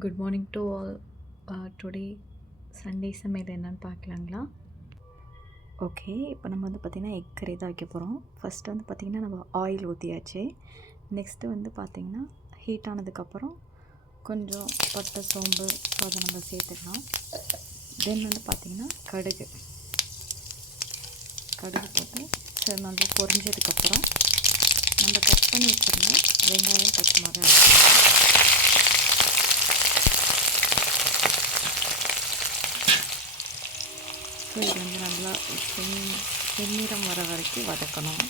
Good morning to all. Today Sunday சமையல் என்னன்னு பார்க்கலாங்களா? Okay, இப்போ நம்ம வந்து பார்த்திங்கன்னா எக் கறி தான் வைக்க போகிறோம். ஃபஸ்ட்டு வந்து பார்த்திங்கன்னா நம்ம ஆயில் ஊற்றியாச்சு. நெக்ஸ்ட்டு வந்து பார்த்திங்கன்னா ஹீட் ஆனதுக்கப்புறம் கொஞ்சம் பட்டை சோம்பு ஸோ அதை நம்ம சேர்த்துக்கலாம். தென் வந்து பார்த்திங்கன்னா கடுகு போட்டு சரி நல்லா பொரிஞ்சதுக்கப்புறம் நம்ம கட் பண்ணி வச்சுருந்த வெங்காயம் பச்சை மிளகாய் ஸோ இது வந்து நல்லா செந்நிறம் வர வரைக்கும் வதக்கணும்.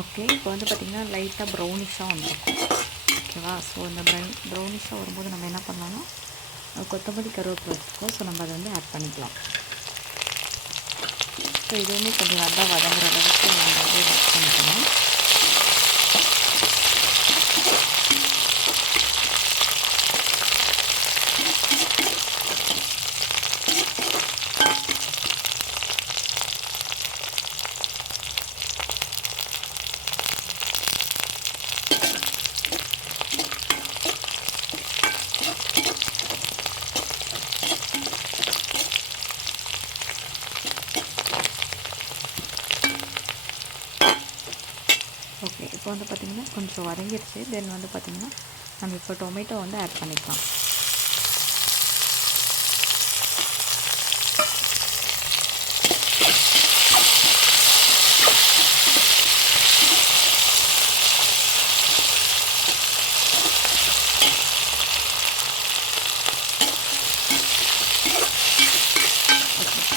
ஓகே, இப்போ வந்து பார்த்திங்கன்னா லைட்டாக ப்ரௌனிஷாக வந்துருக்கும். ஓகேவா? ஸோ அந்த ப்ரௌனிஷாக வரும்போது நம்ம என்ன பண்ணலாம்னா கொத்தமல்லி கருவேப்பிலை வச்சுருக்கோம். ஸோ நம்ம அதை வந்து ஆட் பண்ணிக்கலாம். ஸோ இதுவுமே கொஞ்சம் நல்லா வதங்குற அளவுக்கு நம்ம வந்து ஆட் பண்ணிக்கலாம். ஓகே, இப்போ வந்து பார்த்திங்கன்னா கொஞ்சம் வதங்கிடுச்சு. தென் வந்து பார்த்திங்கன்னா நம்ம இப்போ டொமேட்டோ வந்து ஆட் பண்ணிக்கலாம்.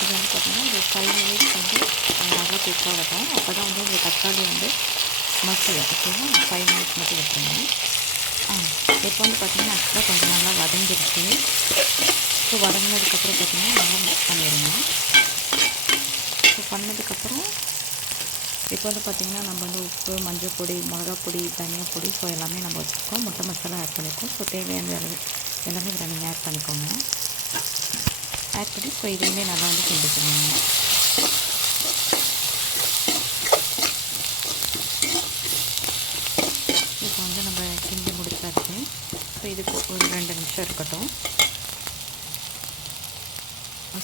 இது வந்து பார்த்திங்கன்னா ஒரு 5 மினிட்ஸ் வந்து நல்லா குக் ஆகட்டும். அப்போ தான் வந்து இந்த தக்காளி வந்து மசியும். ஓகேவா? 5 மினிட்ஸ் மட்டும் விட்டுருங்க. இப்போ வந்து பார்த்திங்கன்னா ஆக்சுவலாக கொஞ்சம் நல்லா வதங்கிடுச்சு. ஸோ வதங்கினதுக்கப்புறம் பார்த்திங்கன்னா நல்லா மிக்ஸ் பண்ணிடுங்க. ஸோ பண்ணதுக்கப்புறம் இப்போ வந்து பார்த்திங்கன்னா நம்ம வந்து உப்பு, மஞ்சள் பொடி, மிளகாப் பொடி, தனியா பொடி ஸோ எல்லாமே நம்ம வச்சுருக்கோம். முட்டை மசாலா ஆட் பண்ணியிருக்கோம். ஸோ தேவையான அளவு எல்லாமே இதில் நீங்கள் ஆட் பண்ணிக்கோங்க. ஆட் பண்ணி ஸோ இதையுமே நல்லா வந்து கிண்டிக்கணும். இப்போ வந்து நம்ம கிண்டி முடிச்சாச்சு. ஸோ இதுக்கு ஒரு 2 நிமிஷம் இருக்கட்டும்.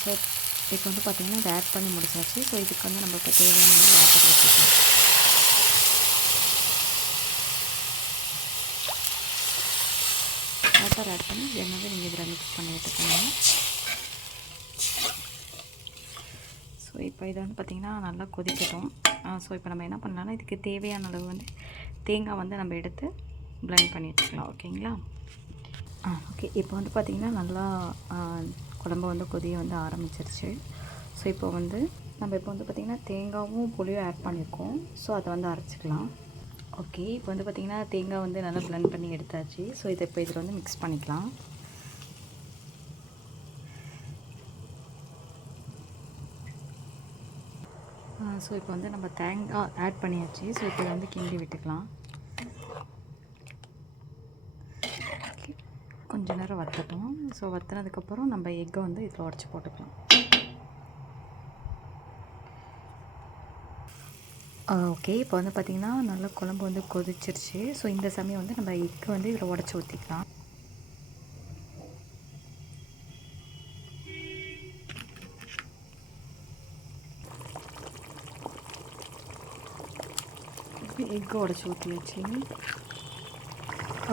ஸோ இப்போ வந்து பார்த்திங்கன்னா இதை ஆட் பண்ணி முடிச்சாச்சு. ஸோ இதுக்கு வந்து நம்ம இப்போ தேவையான வாட்டர் வச்சுக்கலாம். வாட்டர் ஆட் பண்ணி என்னவே நீங்கள் இதில் மிக்ஸ் பண்ணி விட்டுக்கோங்க. ஸோ இப்போ இதை வந்து பார்த்திங்கன்னா நல்லா கொதிக்கட்டும். ஸோ இப்போ நம்ம என்ன பண்ணலாம்னா இதுக்கு தேவையான அளவு வந்து தேங்காய் வந்து நம்ம எடுத்து பிளெண்ட் பண்ணி வச்சுக்கலாம். ஓகேங்களா? ஓகே, இப்போ வந்து பார்த்திங்கன்னா நல்லா குழம்பு வந்து கொதிய வந்து ஆரம்பிச்சிருச்சு. ஸோ இப்போ வந்து நம்ம இப்போ வந்து பார்த்திங்கன்னா தேங்காயும் புளியும் ஆட் பண்ணியிருக்கோம். ஸோ அதை வந்து அரைச்சிக்கலாம். ஓகே, இப்போ வந்து பார்த்திங்கன்னா தேங்காய் வந்து நல்லா பிளெண்ட் பண்ணி எடுத்தாச்சு. ஸோ இதை இப்போ இதில் வந்து மிக்ஸ் பண்ணிக்கலாம். ஸோ இப்போ வந்து நம்ம தேங்காய் ஆட் பண்ணியாச்சு. ஸோ இப்போ இதை வந்து கிண்டி விட்டுக்கலாம். கொஞ்ச நேரம் வற்றட்டும். ஸோ வற்றினதுக்கப்புறம் நம்ம எக்கை வந்து இதில் உடச்சி போட்டுக்கலாம். ஓகே, இப்போ வந்து பார்த்திங்கன்னா நல்லா குழம்பு வந்து கொதிச்சிருச்சு. ஸோ இந்த சமயம் வந்து நம்ம எக்கை வந்து இதில் உடச்சி ஊற்றிக்கலாம். எக்கு உடச்சி ஊற்றியாச்சு.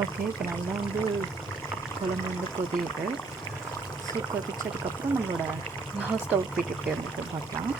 ஓகே, இப்போ நல்லா வந்து குழம்பு வந்து கொதியுது. ஸோ கொதிச்சதுக்கப்புறம் நம்மளோட லாஸ்ட் அவுட்ஃபிட் எப்படி இருந்துட்டு பார்க்கலாம்.